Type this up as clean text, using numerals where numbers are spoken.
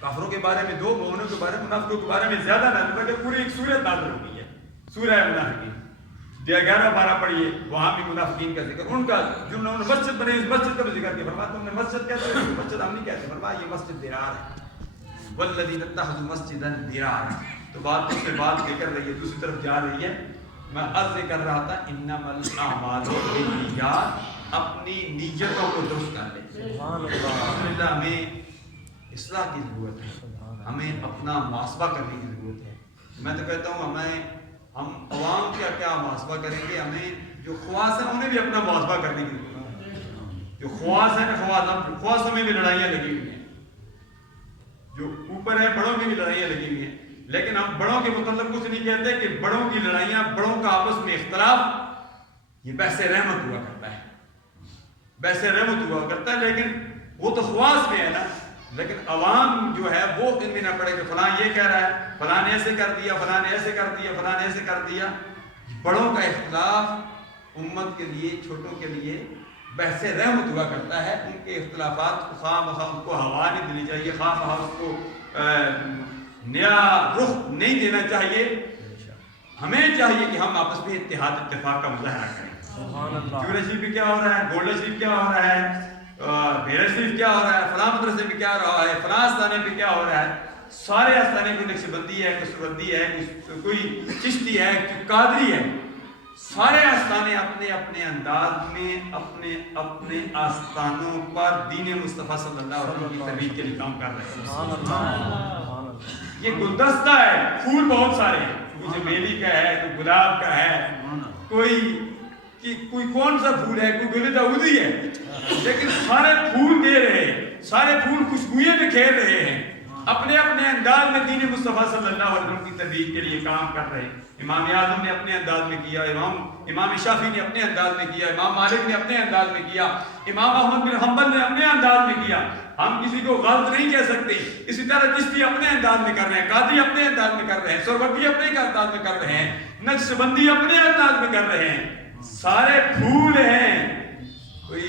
کافروں کے بارے میں 2، مومنوں کے بارے میں، منافقوں کے بارے میں زیادہ نازل ہوا کہ پوری ایک سورت نازل ہو گئی ہے، سورہ منافقین۔ 11-12 پڑھیے، وہاں بھی منافقین کا ذکر، ان کا جنہوں نے مسجد بنے اس مسجد کا بھی ذکر کیا، فرمایا تم نے مسجد کہتے ہو، مسجد ہم نہیں کہتے، فرمایا یہ مسجد درار ہے، والذین اتخذوا مسجدا درارا۔ تو بات اس سے بات لے کر رہی ہے، دوسری طرف جا رہی ہے۔ میں عرض کر رہا تھا انما الاعمال بالنیات، اپنی نیتوں کو درست کر لیں۔ سبحان اللہ، ہمیں اصلاح کی ضرورت ہے، ہمیں اپنا محاسبہ کرنے کی ضرورت ہے۔ میں تو کہتا ہوں ہم عوام کا کیا محاسبہ کریں گے، ہمیں جو خواص ہیں انہیں بھی اپنا محاسبہ کرنے کی ضرورت ہے۔ جو خواص ہیں خواصوں میں بھی لڑائیاں لگی ہوئی ہیں، جو اوپر ہیں بڑوں میں بھی لڑائیاں لگی ہوئی ہیں، لیکن ہم بڑوں کے متعلق کچھ نہیں کہتے کہ بڑوں کی لڑائیاں، بڑوں کا آپس میں اختلاف یہ بحث رحمت ہوا کرتا ہے، بحث رحمت ہوا کرتا ہے، لیکن وہ تو خواص میں ہے نا۔ لیکن عوام جو ہے وہ ان میں نہ پڑے کہ فلاں یہ کہہ رہا ہے، فلاں نے ایسے کر دیا، فلاں نے ایسے کر دیا، فلاں نے ایسے کر دیا۔ بڑوں کا اختلاف امت کے لیے، چھوٹوں کے لیے بحث رحمت ہوا کرتا ہے۔ ان کے اختلافات کو خواہ مخواہ کو ہوا نہیں دینی چاہیے، خواہ مخواہ اس کو نیا رخ نہیں دینا چاہیے۔ ہمیں چاہیے کہ ہم آپس میں اتحاد اتفاق کا مظاہرہ کریں۔ چورے شریف میں کیا ہو رہا ہے، گولڈا شریف کیا ہو رہا ہے، بیرا شریف کیا ہو رہا ہے، فلاں مدرسے میں کیا ہو رہا ہے، فلاں آستانے میں کیا ہو رہا ہے، سارے آستانے کوئی نقشبندی ہے، کسروندی ہے، کوئی چشتی ہے، کوئی قادری ہے، سارے آستانے اپنے اپنے انداز میں اپنے اپنے آستانوں پر دین مصطفیٰ صلی اللہ علیہ وسلم کی ترویج کے لیے کام کر رہے ہیں۔ یہ گلدستہ ہے، پھول بہت سارے ہیں، کوئی چمیلی کا ہے، کوئی گلاب کا ہے، کوئی کون سا پھول ہے، کوئی گل داؤدی ہے، لیکن سارے پھول دے رہے ہیں، سارے پھول خوشبوئیں بکھیر رہے ہیں، اپنے اپنے انداز میں دین مصطفیٰ صلی اللہ علیہ وسلم کی ترویج کے لیے کام کر رہے ہیں۔ امام اعظم نے اپنے انداز میں کیا، امام شافعی نے اپنے انداز میں کیا، امام مالک نے اپنے انداز میں کیا، امام احمد بن حنبل نے اپنے انداز میں کیا۔ ہم کسی کو غلط نہیں کہہ سکتے۔ اسی طرح چشتی اپنے انداز میں کر رہے ہیں، قادری اپنے انداز میں کر رہے ہیں، سہروردی اپنے انداز میں کر رہے ہیں، نقشبندی اپنے انداز میں کر رہے ہیں، سارے پھول ہیں۔ کوئی